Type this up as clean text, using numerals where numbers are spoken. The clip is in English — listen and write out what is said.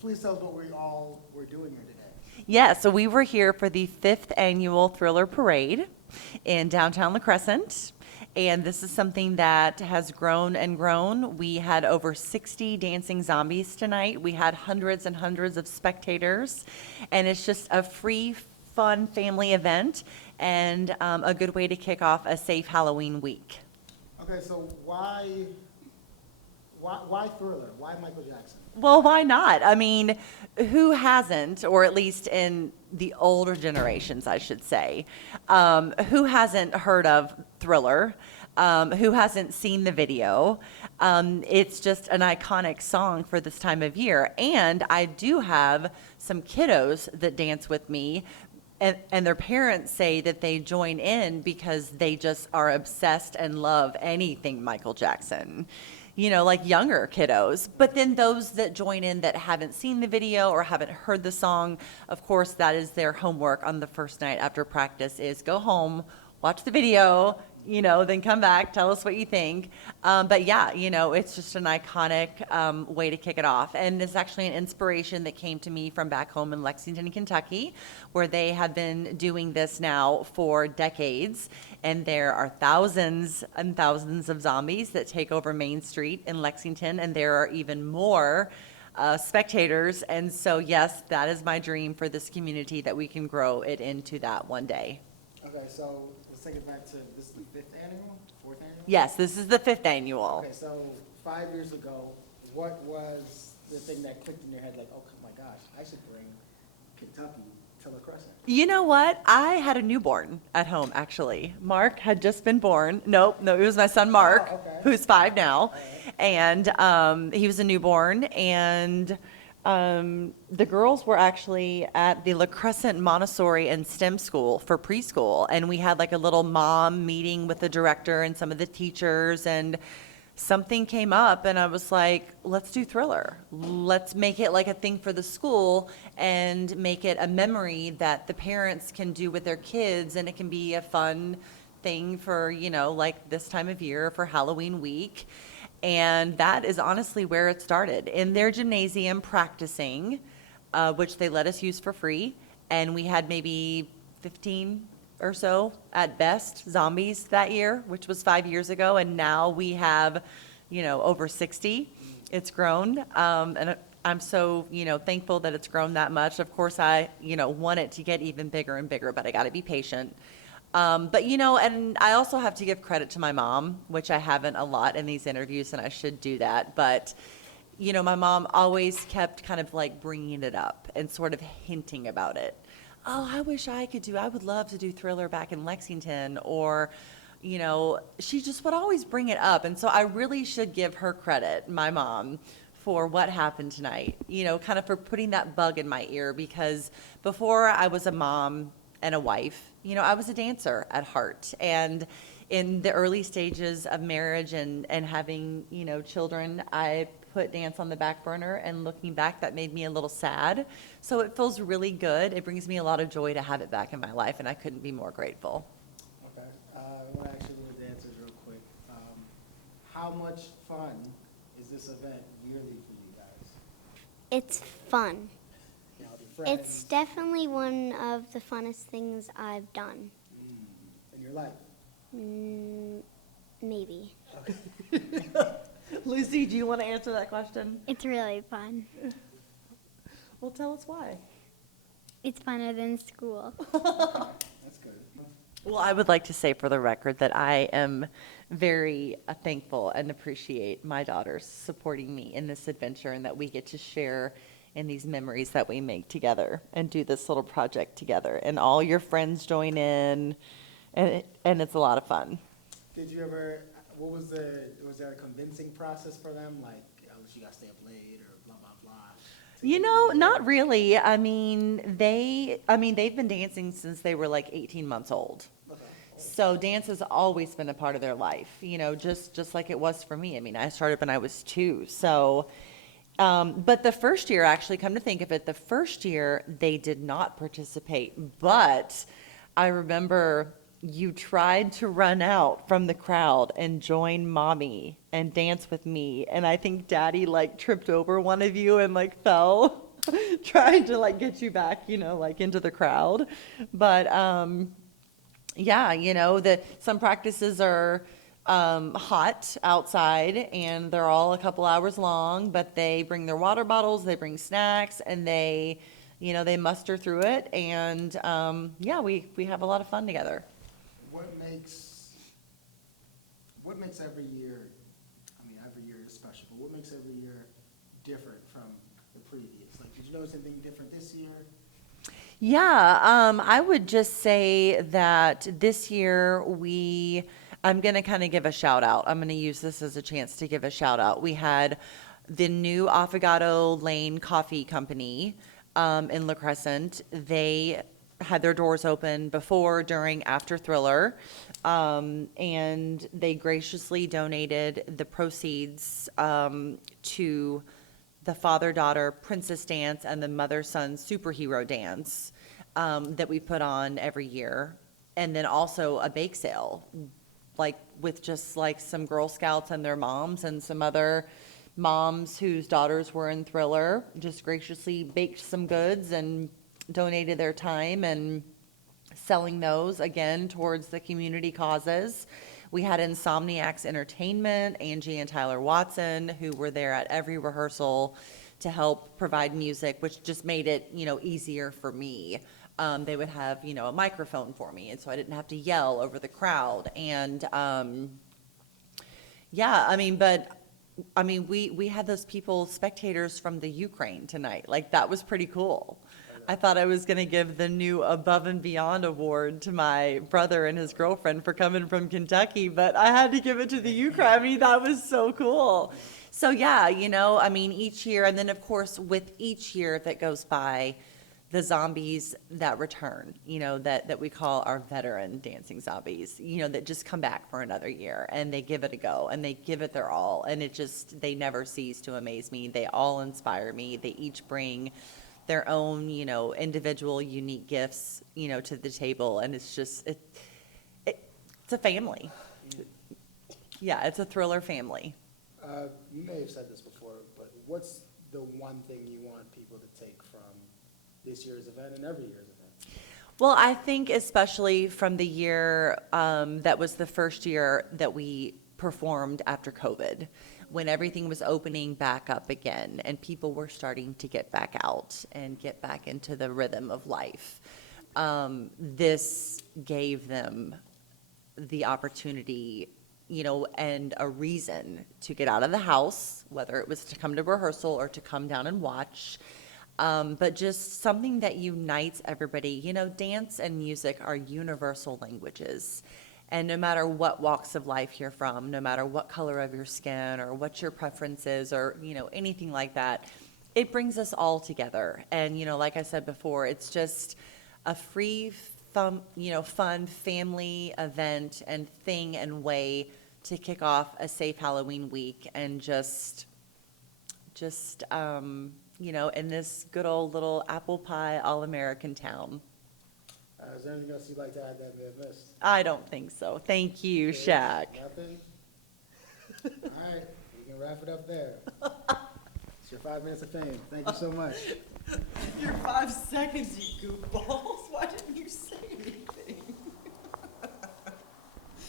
Please tell us what we're doing here today. Yeah, so we were here for the fifth annual Thriller Parade in downtown La Crescent. And this is something that has grown and grown. We had over 60 dancing zombies tonight. We had hundreds and hundreds of spectators. And it's just a free, fun family event and a good way to kick off a safe Halloween week. Okay, so why Thriller? Why Michael Jackson? Well, why not? I mean, who hasn't, or at least in the older generations, I should say, who hasn't heard of Thriller? Who hasn't seen the video? It's just an iconic song for this time of year. And I do have some kiddos that dance with me. And their parents say that they join in because they just are obsessed and love anything Michael Jackson, like younger kiddos. But then those that join in that haven't seen the video or haven't heard the song, of course, that is their homework on the first night after practice is go home, watch the video, then come back, tell us what you think. But yeah, it's just an iconic way to kick it off. And it's actually an inspiration that came to me from back home in Lexington, Kentucky, where they have been doing this now for decades. And there are thousands and thousands of zombies that take over Main Street in Lexington, and there are even more spectators. And so, yes, that is my dream for this community, that we can grow it into that one day. Okay, so let's take it back to this is the fifth annual, fourth annual? Yes, this is the fifth annual. Okay, so 5 years ago, what was the thing that clicked in your head like, oh my gosh, I should bring Kentucky to La Crescent? You know what? I had a newborn at home, actually. Mark had just been born. No, it was my son Mark, Oh, okay. who's 5 now. All right. And he was a newborn. And the girls were actually at the La Crescent Montessori and STEM school for preschool. And we had like a little mom meeting with the director and some of the teachers. And something came up and I was like, let's do Thriller. Let's make it like a thing for the school and make it a memory that the parents can do with their kids, and it can be a fun thing for, like this time of year for Halloween week. And that is honestly where it started, in their gymnasium practicing, which they let us use for free. And we had maybe 15 or so at best zombies that year, which was 5 years ago. And now we have, over 60. It's grown. And I'm so, thankful that it's grown that much. Of course, I, want it to get even bigger and bigger, but I got to be patient. But, and I also have to give credit to my mom, which I haven't a lot in these interviews, and I should do that. But, my mom always kept kind of like bringing it up and sort of hinting about it. Oh, I wish I would love to do Thriller back in Lexington, or, she just would always bring it up. And so I really should give her credit, my mom, for what happened tonight, kind of for putting that bug in my ear, because before I was a mom and a wife, I was a dancer at heart. And in the early stages of marriage and having, children, I put dance on the back burner, and looking back, that made me a little sad. So it feels really good. It brings me a lot of joy to have it back in my life, and I couldn't be more grateful. Okay, I want to ask you little dancers real quick. How much fun is this event yearly for you guys? It's fun. With your friends, It's definitely one of the funnest things I've done. in your life. Maybe. Lucy, do you want to answer that question? It's really fun. Well, tell us why. It's funner than school. That's good. Well, I would like to say for the record that I am very thankful and appreciate my daughters supporting me in this adventure, and that we get to share in these memories that we make together and do this little project together. And all your friends join in, and it's a lot of fun. Did you ever, was there a convincing process for them? Like, oh, you got to stay up late or blah, blah, blah? Not really. They've been dancing since they were like 18 months old. Okay. So dance has always been a part of their life, just like it was for me. I mean, I started when I was 2. So, but the first year, actually, come to think of it, the first year they did not participate. But I remember you tried to run out from the crowd and join mommy and dance with me. And I think daddy like tripped over one of you and like fell. trying to like get you back, like into the crowd. But yeah, some practices are hot outside and they're all a couple hours long, but they bring their water bottles, they bring snacks, and they muster through it. And yeah, we have a lot of fun together. What makes every year, every year is special, but what makes every year different from the previous? Like, did you notice anything different this year? Yeah, I would just say that this year I'm going to kind of give a shout out. I'm going to use this as a chance to give a shout out. We had the new Affogato Lane Coffee Company in La Crescent. They had their doors open before, during, after Thriller, and they graciously donated the proceeds to the father-daughter princess dance and the mother-son superhero dance that we put on every year. And then also a bake sale, like with just like some Girl Scouts and their moms and some other moms whose daughters were in Thriller, just graciously baked some goods and donated their time and selling those again towards the community causes. We had Insomniacs Entertainment, Angie and Tyler Watson, who were there at every rehearsal to help provide music, which just made it, easier for me. They would have, a microphone for me, and so I didn't have to yell over the crowd. And yeah, we had those people, spectators from the Ukraine tonight. Like, that was pretty cool. I thought I was going to give the new Above and Beyond award to my brother and his girlfriend for coming from Kentucky, but I had to give it to the Ukraine. That was so cool. So yeah, each year, and then of course with each year that goes by, the zombies that return, that we call our veteran dancing zombies, that just come back for another year and they give it a go and they give it their all. And they never cease to amaze me. They all inspire me. They each bring their own, individual, unique gifts, to the table. And it's just, it's a family. Yeah, it's a Thriller family. You may have said this before, but what's the one thing you want people to take from this year's event and every year's event? Well, I think especially from the year that was the first year that we performed after COVID, when everything was opening back up again and people were starting to get back out and get back into the rhythm of life. This gave them the opportunity, and a reason to get out of the house, whether it was to come to rehearsal or to come down and watch. But just something that unites everybody. Dance and music are universal languages. And no matter what walks of life you're from, no matter what color of your skin or what your preference is or, anything like that, it brings us all together. And, like I said before, it's just a free, fun family event and thing and way to kick off a safe Halloween week and just in this good old little apple pie all-American town. Is there anything else you'd like to add that I may have missed? I don't think so. Thank you, Shaq. Nothing? All right, we can wrap it up there. It's your 5 minutes of fame. Thank you so much. Your 5 seconds, you goofballs. Why didn't you say anything?